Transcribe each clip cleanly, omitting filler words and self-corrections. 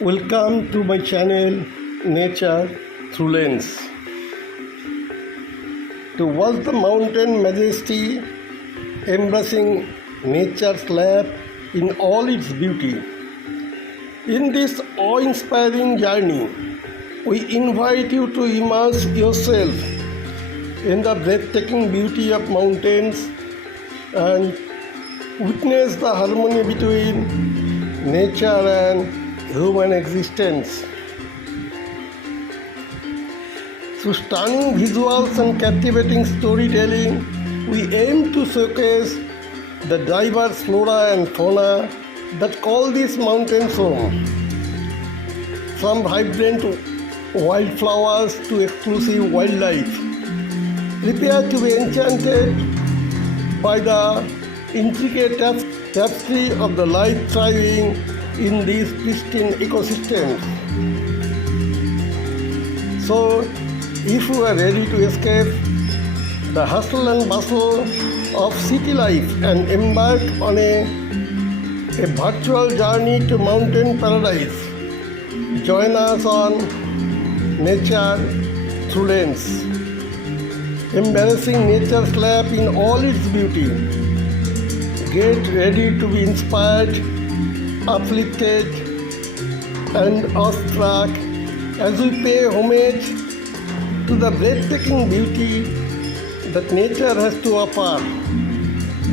Welcome to my channel Nature Through Lens. To watch the mountain majesty embracing nature's lap in all its beauty. In this awe-inspiring journey, we invite you to immerse yourself in the breathtaking beauty of mountains and witness the harmony between nature and human existence. Through stunning visuals and captivating storytelling, we aim to showcase the diverse flora and fauna that call these mountains home. From vibrant wildflowers to exclusive wildlife, prepare to be enchanted by the intricate tapestry of the life thriving in these pristine ecosystems. So, if you are ready to escape the hustle and bustle of city life and embark on a virtual journey to mountain paradise, join us on Nature Through Lens, embracing nature's lap in all its beauty. Get ready to be inspired, uplifted, and awestruck as we pay homage to the breathtaking beauty that nature has to offer.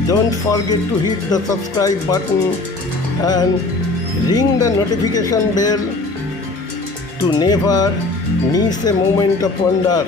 Don't forget to hit the subscribe button and ring the notification bell to never miss a moment of wonder.